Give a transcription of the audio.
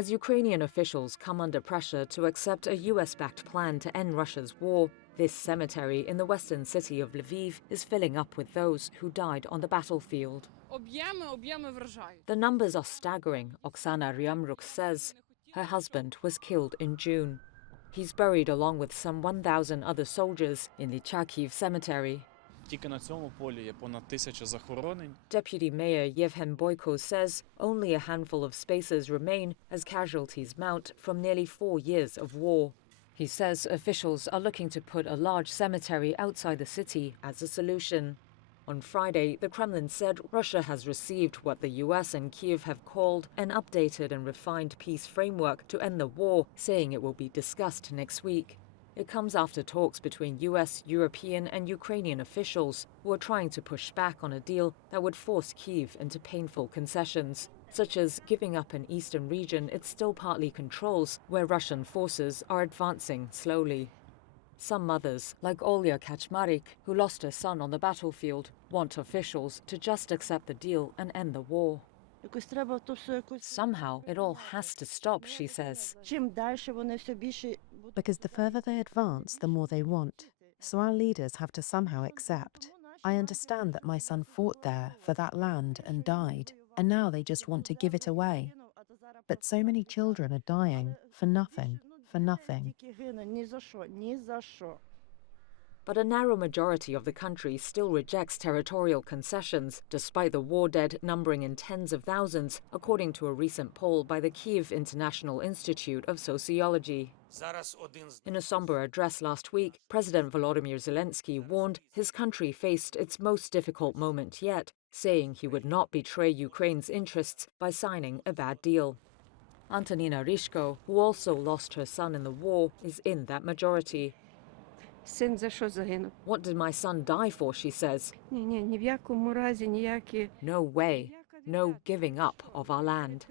As Ukrainian officials come under pressure to accept a US-backed plan to end Russia's war, this cemetery in the western city of Lviv is filling up with those who died on the battlefield. The numbers are staggering, Oksana Ryamruk says. Her husband was killed in June. He's buried along with some 1,000 other soldiers in the Charkiv cemetery. Deputy Mayor Yevhen Boyko says only a handful of spaces remain as casualties mount from nearly 4 years of war. He says officials are looking to put a large cemetery outside the city as a solution. On Friday, the Kremlin said Russia has received what the US and Kyiv have called an updated and refined peace framework to end the war, saying it will be discussed next week. It comes after talks between US, European and Ukrainian officials who are trying to push back on a deal that would force Kyiv into painful concessions, such as giving up an eastern region it still partly controls, where Russian forces are advancing slowly. Some mothers, like Olya Kaczmarek, who lost her son on the battlefield, want officials to just accept the deal and end the war. Somehow, it all has to stop, she says. Because the further they advance, the more they want. So our leaders have to somehow accept. I understand that my son fought there for that land and died, and now they just want to give it away. But so many children are dying for nothing, for nothing. But a narrow majority of the country still rejects territorial concessions, despite the war dead numbering in tens of thousands, according to a recent poll by the Kyiv International Institute of Sociology. In a somber address last week, President Volodymyr Zelensky warned his country faced its most difficult moment yet, saying he would not betray Ukraine's interests by signing a bad deal. Antonina Rishko, who also lost her son in the war, is in that majority. What did my son die for, she says. No way. No giving up of our land.